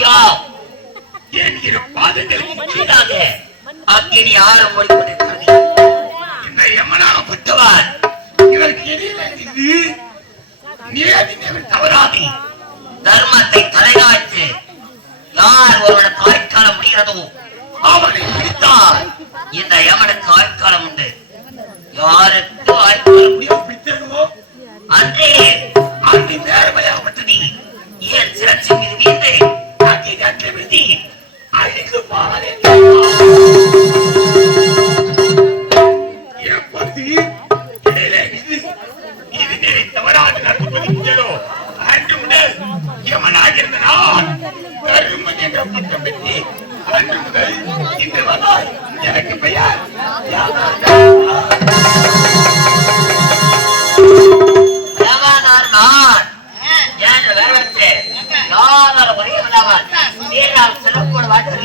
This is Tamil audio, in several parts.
ஐயா என்கிற பாதங்களுக்கு கீழாக அக்கினி ஆரம் ஓடிக்கொண்டிருக்கிறது. இந்த யமனாகப்பட்டவர் இவருக்கு இடையில தவறாதி தர்மத்தை தலைகாய்த்து யார் ஒருவனை ஆய்க்கால முடிகிறதோ அவனை பிடித்தால் இந்த யமனுக்கு ஆய்க்காலம் உண்டு. யாருக்கு ஆய்க்கால முடியாம பிடித்தோ அன்றே அன்று நேர்மையாகப்பட்டது ஏன் சிறச்சி மீது வீழ்ந்து காக்கை காட்டில் விழுதி அழிக்கு பாவனை எப்போது இது நிலை தவறாக நடப்பதோ அன்று முதல் யமனாக இருந்த நான் தருமன் என்ற பட்டம் பெற்று அன்று முதல் இன்று வந்தால் எனக்கு பெயர் சிறப்போடு வாட்டு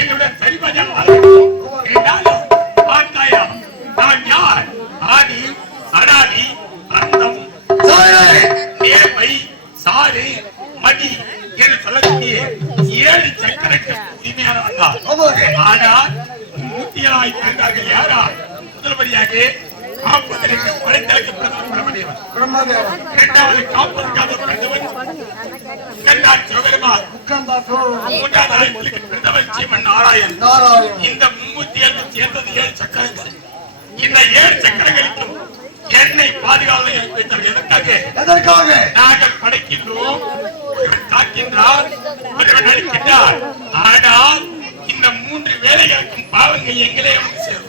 என்னுடன் சரிபஜம் பார்த்தாயா நான் யார்? ஆதி அனாதி அந்தம் நேர்மை சாறு மதி என்று சொல்லக்கூடிய 7 சக்கரக்கு உரிமையானவர்கள். ஆனால் 107 பிறந்தார்கள். யாரா? முதல்படியாக 40 எனக்கு படைத்தலுக்கு பிரதமர் பிரம்மதேவன் இரண்டாவது காப்பதற்காக பிறந்தவன் கண்டான் சிவபெருமான் மூன்றாவது அழைப்புக்கு பிறந்தவன் சீமன் நாராயண் இந்த மும்மூர்த்திகள் சேர்ந்தது 7 சக்கரங்கள் இந்த 7 சக்கரங்களுக்கும் என்னை பாதுகாவலர் வைத்தார்கள் எதற்காக நாங்கள் படைக்கின்றோம் ஒருவன் காக்கின்றார் ஒருவன் அளிக்கின்றார் ஆனால் இந்த 3 வேலைகளுக்கும் பாவங்கள் எங்களே வந்து சேரும்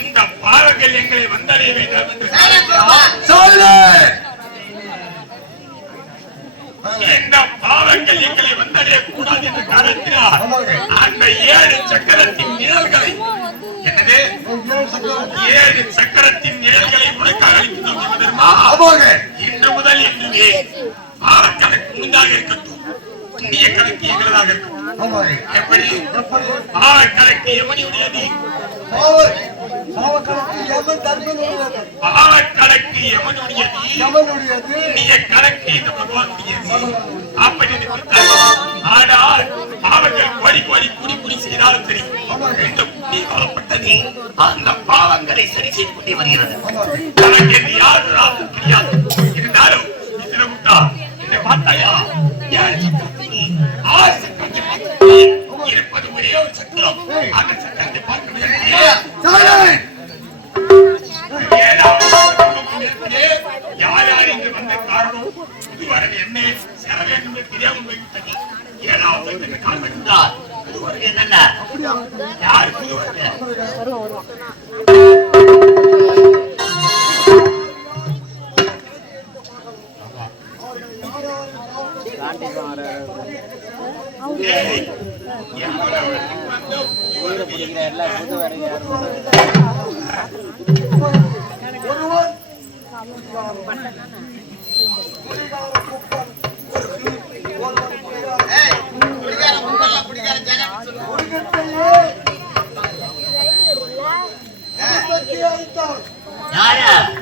இந்த பாவங்கள் எங்களை வந்தடைய வேண்டாம் என்று இந்த பாவங்கள் எங்களை வந்தடைய கூடாது என்ற காரணத்தினால் அந்த 7 சக்கரத்தின் நிழல்களை என்னது 7 சக்கரத்தின் நிழல்களை உனக்காக அளிக்கிறோம் என்பதற்மா இன்று முதல் இன்றுவே பாவக்கணக்கு உண்டாக இருக்கட்டும் புண்ணிய கணக்கு எங்களதாக இருக்கும் எப்படி பாவக்கணக்கு எவனுடையது பாவக்கணக்கு எவனுடையது புண்ணிய கணக்கு இந்த பகவானுடையது அப்படி ஆனால் பாவங்கள் கோடி கோடி கூடி கூடி செய்தாலும் சரி இந்த புண்ணிய காலப்பட்டது அந்த பாவங்களை சரி செய்து கொண்டே வருகிறது எனக்கு என்று யாரும் தெரியாது இருந்தாலும் இதில் விட்டா இந்த பார்த்தாயா இருப்பது ஒரே ஒரு சக்கரம் அந்த சக்கரத்தை பார்க்க யார் யார் இங்கு வந்த காரணம் புதுவரது என்ன செல வேண்டும் தெரியாமல் போய்விட்டது 7வது காரணம் என்றால் புதுவரது என்னென்ன யார் புதுவரது யாரு